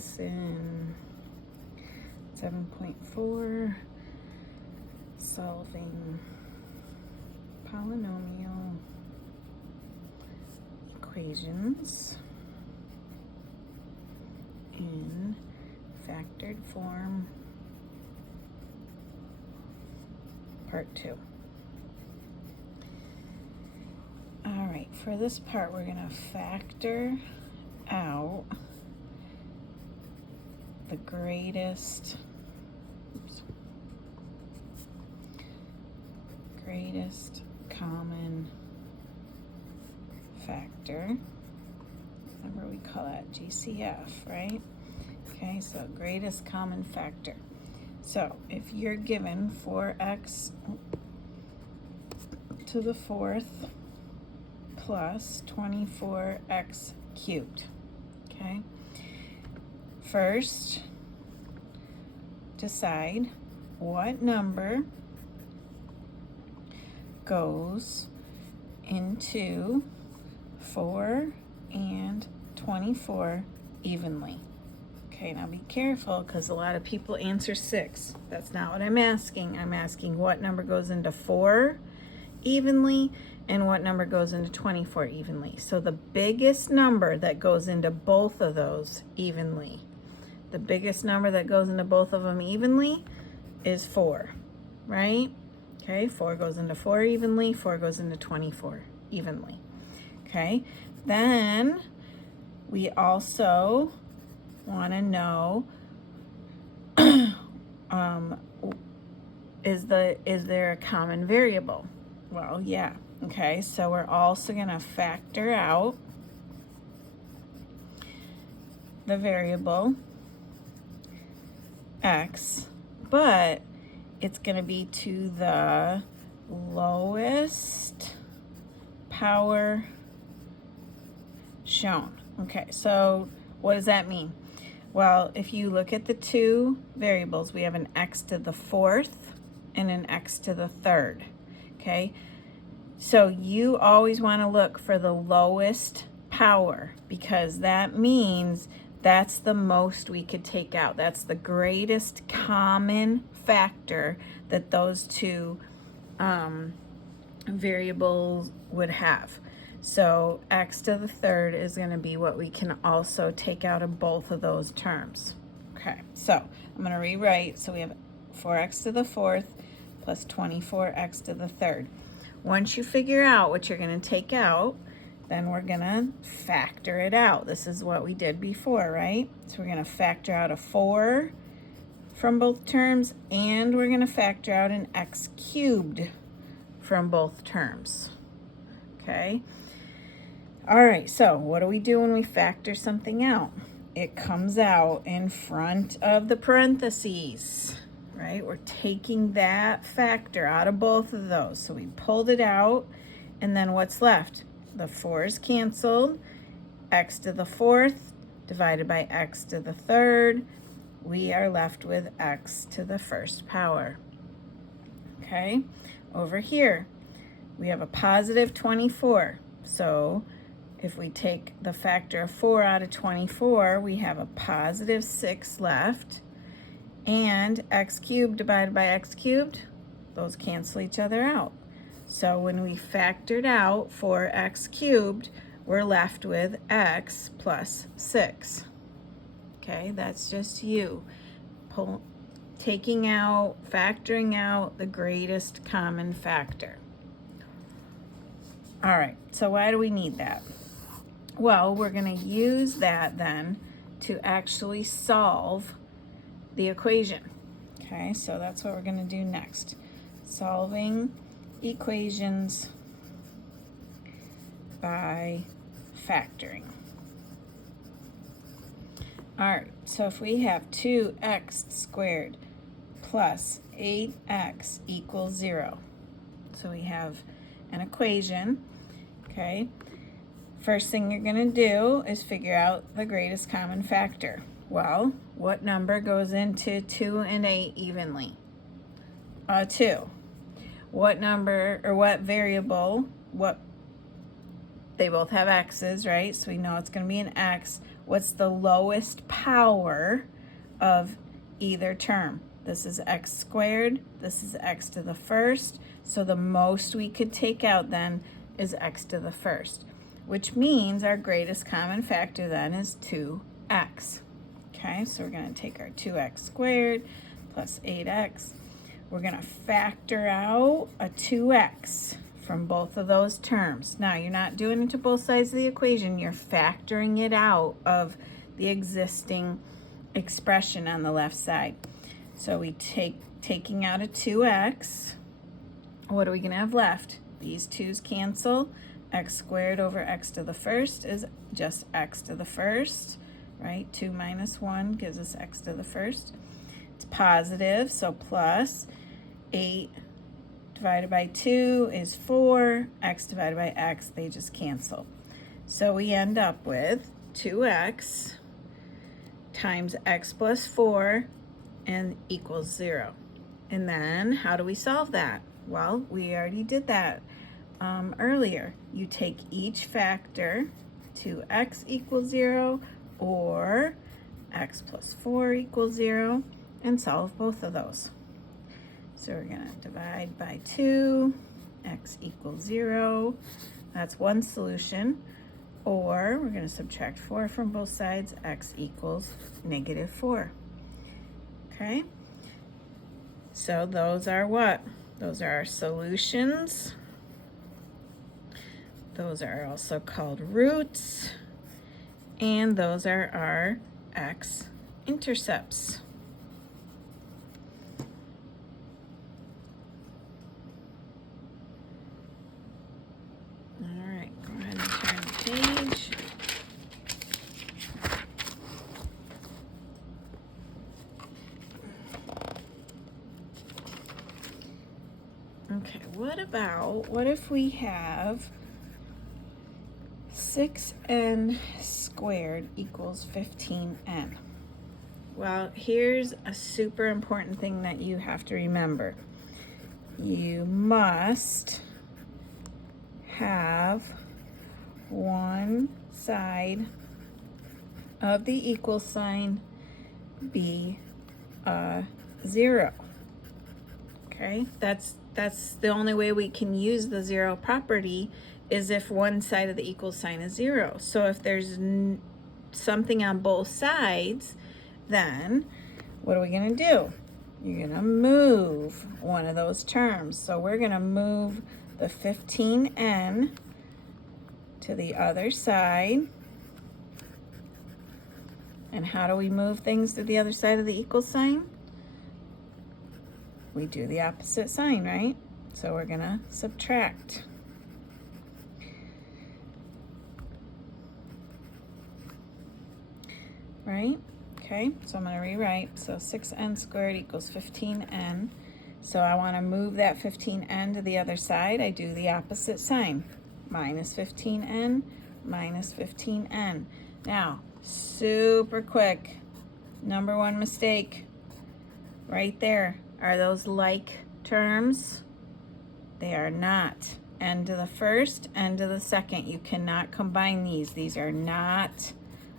lesson 7.4, solving polynomial equations in factored form, part 2. All right, for this part, we're going to factor out the greatest common factor. Remember, we call that GCF, right? Okay, so greatest common factor. So if you're given 4x to the 4th plus 24x cubed, okay? First, decide what number goes into 4 and 24 evenly. Okay, now be careful because a lot of people answer 6. That's not what I'm asking. I'm asking what number goes into 4 evenly and what number goes into 24 evenly. So the biggest number that goes into both of those evenly, the biggest number that goes into both of them evenly is 4, right? Okay, 4 goes into 4 evenly, 4 goes into 24 evenly. Okay, then we also want to know is there a common variable? Well, yeah. Okay, so we're also going to factor out the variable x, but it's going to be to the lowest power shown. Okay, so what does that mean? Well, if you look at the two variables, we have an x to the 4th and an x to the 3rd. Okay, so you always want to look for the lowest power because that means that's the most we could take out. That's the greatest common factor that those two variables would have. So x to the 3rd is going to be what we can also take out of both of those terms. Okay, so I'm going to rewrite. So we have 4x to the 4th plus 24x to the 3rd. Once you figure out what you're going to take out, then we're going to factor it out. This is what we did before, right? So we're going to factor out a 4 from both terms, and we're going to factor out an x cubed from both terms. Okay? All right, so what do we do when we factor something out? It comes out in front of the parentheses, right? We're taking that factor out of both of those. So we pulled it out, and then what's left? The 4 is canceled. X to the 4th divided by x to the 3rd. We are left with x to the 1st power. Okay, over here, we have a positive 24. So if we take the factor of 4 out of 24, we have a positive 6 left. And x cubed divided by x cubed, those cancel each other out. So when we factored out 4x cubed, we're left with x plus 6. Okay, that's just you taking out, factoring out the greatest common factor. All right, so why do we need that? Well, we're going to use that then to actually solve the equation. Okay, so that's what we're going to do next. Solving equations by factoring. All right, so if we have 2x squared plus 8x equals 0. So we have an equation, okay? First thing you're going to do is figure out the greatest common factor. Well, what number goes into 2 and 8 evenly? 2. What number or what variable, what they both have x's, right? So we know it's going to be an x. What's the lowest power of either term? This is x squared. This is x to the first. So the most we could take out then is x to the first, which means our greatest common factor then is 2x. Okay, so we're going to take our 2x squared plus 8x. We're going to factor out a 2x from both of those terms. Now, you're not doing it to both sides of the equation. You're factoring it out of the existing expression on the left side. So we taking out a 2x. What are we going to have left? These 2's cancel. X squared over x to the first is just x to the first, right? 2 minus 1 gives us x to the first. It's positive, so plus 8 divided by 2 is 4. X divided by x, they just cancel. So we end up with 2x times x plus 4 and equals 0. And then how do we solve that? Well, we already did that earlier. You take each factor to x equals 0 or x plus 4 equals 0 and solve both of those. So we're going to divide by 2, x equals 0. That's one solution. Or we're going to subtract 4 from both sides, x equals -4. Okay? So those are what? Those are our solutions. Those are also called roots. And those are our x-intercepts. All right, go ahead and turn the page. Okay, what if we have 6n squared equals 15n? Well, here's a super important thing that you have to remember. You must have one side of the equal sign be a 0. Okay, that's the only way we can use the 0 property is if one side of the equal sign is 0. So if there's something on both sides, then what are we going to do? You're going to move one of those terms. So we're going to move the 15n to the other side. And how do we move things to the other side of the equal sign? We do the opposite sign, right? So we're going to subtract. Right? Okay, so I'm going to rewrite. So 6n squared equals 15n. So I want to move that 15n to the other side. I do the opposite sign. Minus 15n, minus 15n. Now, super quick. Number one mistake. Right there. Are those like terms? They are not. N to the first, n to the second. You cannot combine these. These are not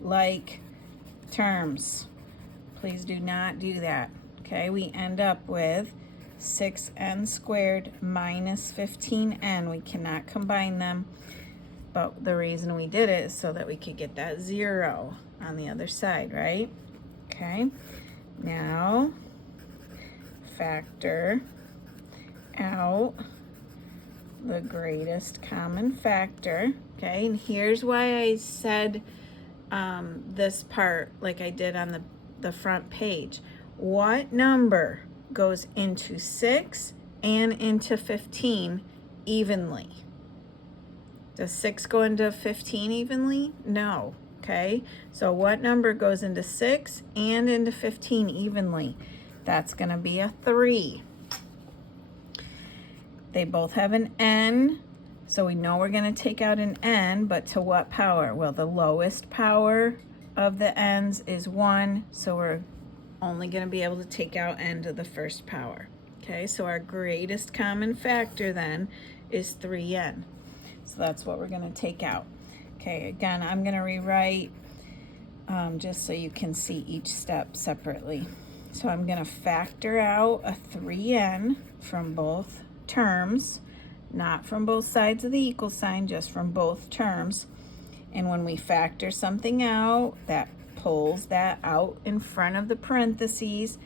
like terms. Please do not do that. Okay, we end up with 6n squared minus 15n. We cannot combine them, but the reason we did it is so that we could get that 0 on the other side, right? Okay, now factor out the greatest common factor. Okay, and here's why I said this part like I did on the front page. What number goes into 6 and into 15 evenly? Does 6 go into 15 evenly? No. Okay, so what number goes into 6 and into 15 evenly? That's going to be a 3. They both have an n, so we know we're going to take out an n, but to what power? Well, the lowest power of the n's is 1, so we're only going to be able to take out n to the first power. Okay, so our greatest common factor then is 3n. So that's what we're going to take out. Okay, again, I'm going to rewrite just so you can see each step separately. So I'm going to factor out a 3n from both terms, not from both sides of the equal sign, just from both terms. And when we factor something out, that pulls that out in front of the parentheses.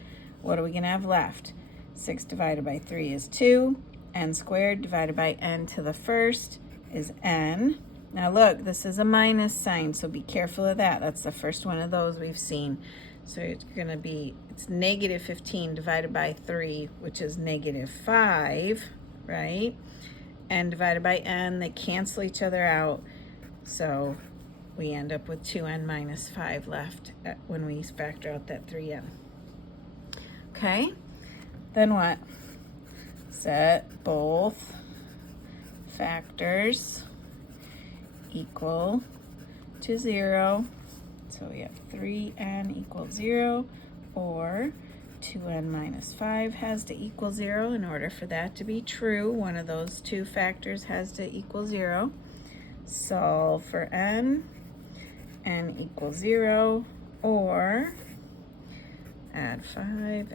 What are we going to have left? 6 divided by 3 is 2. N squared divided by n to the first is n. Now look, this is a minus sign, so be careful of that. That's the first one of those we've seen. So it's going to be, it's negative 15 divided by 3, which is negative 5, right? N divided by n, they cancel each other out. So we end up with 2n minus 5 left when we factor out that 3n. Okay, then what? Set both factors equal to 0. So we have 3n equals 0, or 2n minus 5 has to equal 0. In order for that to be true, one of those two factors has to equal 0. Solve for n equals 0, or add 5,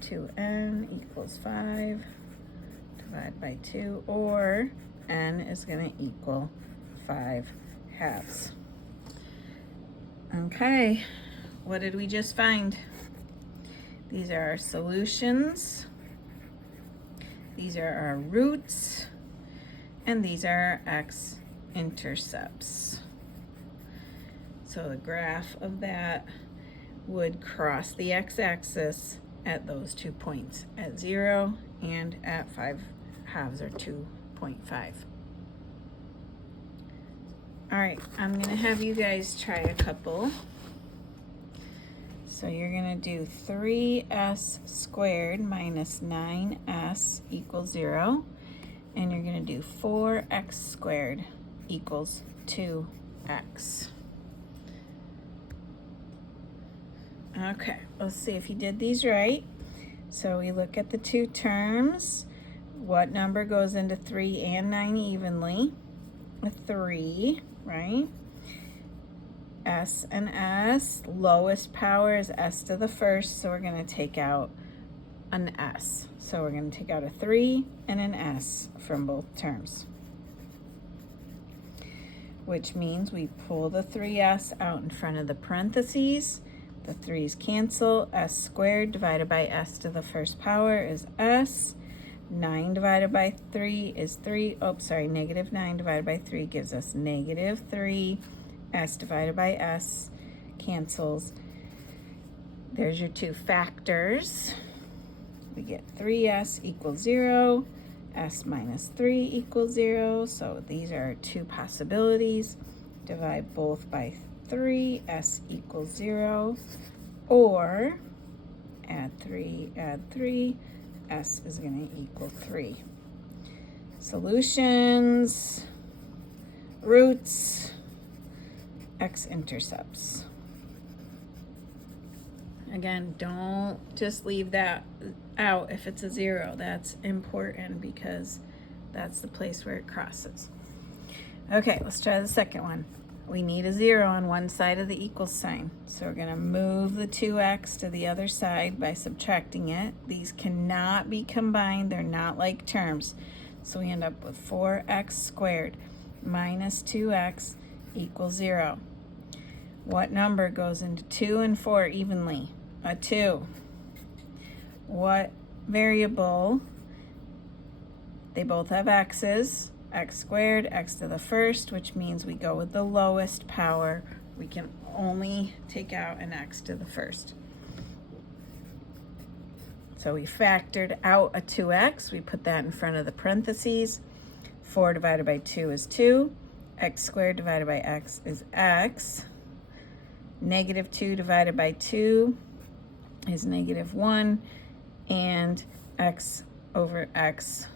2n equals 5, divide by 2, or n is going to equal 5 halves. Okay, what did we just find? These are our solutions, these are our roots, and these are our x-intercepts. So the graph of that would cross the x-axis at those 2 points, at 0 and at 5 halves, or 2.5. All right, I'm going to have you guys try a couple. So you're going to do 3s squared minus 9s equals 0. And you're going to do 4x squared equals 2x. Okay, let's see if you did these right. So we look at the two terms. What number goes into 3 and 9 evenly? A 3, right? S and S, lowest power is s to the first, so we're going to take out an s. So we're going to take out a 3 and an s from both terms, which means we pull the 3s out in front of the parentheses. The 3's cancel. S squared divided by s to the first power is s. 9 divided by 3 is 3. Oh, sorry, negative 9 divided by 3 gives us negative 3. S divided by s cancels. There's your two factors. We get 3s equals 0. S minus 3 equals 0. So these are our two possibilities. Divide both by 3, s equals 0, or add 3, s is going to equal 3. Solutions, roots, x-intercepts. Again, don't just leave that out if it's a 0. That's important because that's the place where it crosses. Okay, let's try the second one. We need a 0 on one side of the equal sign. So we're going to move the 2x to the other side by subtracting it. These cannot be combined. They're not like terms. So we end up with 4x squared minus 2x equals 0. What number goes into 2 and 4 evenly? A 2. What variable? They both have x's. X squared, x to the first, which means we go with the lowest power. We can only take out an x to the first. So we factored out a 2x. We put that in front of the parentheses. 4 divided by 2 is 2. X squared divided by x is x. Negative 2 divided by 2 is negative 1. And x over x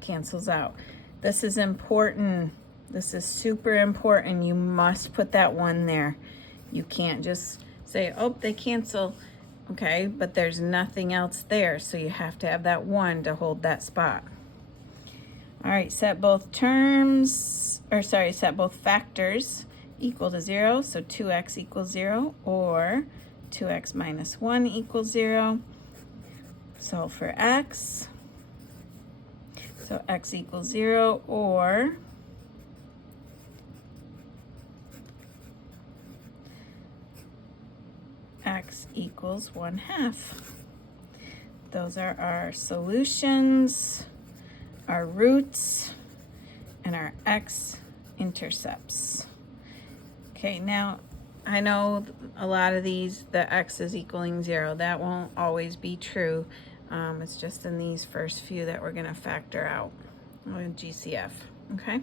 cancels out. This is important. This is super important. You must put that 1 there. You can't just say, oh, they cancel. Okay, but there's nothing else there, so you have to have that 1 to hold that spot. All right, set both terms, or sorry, set both factors equal to 0. So 2x equals 0, or 2x minus 1 equals 0. Solve for x. So x equals 0, or x equals 1/2. Those are our solutions, our roots, and our x-intercepts. Okay, now I know a lot of these, the x is equaling 0. That won't always be true. It's just in these first few that we're going to factor out with GCF, okay?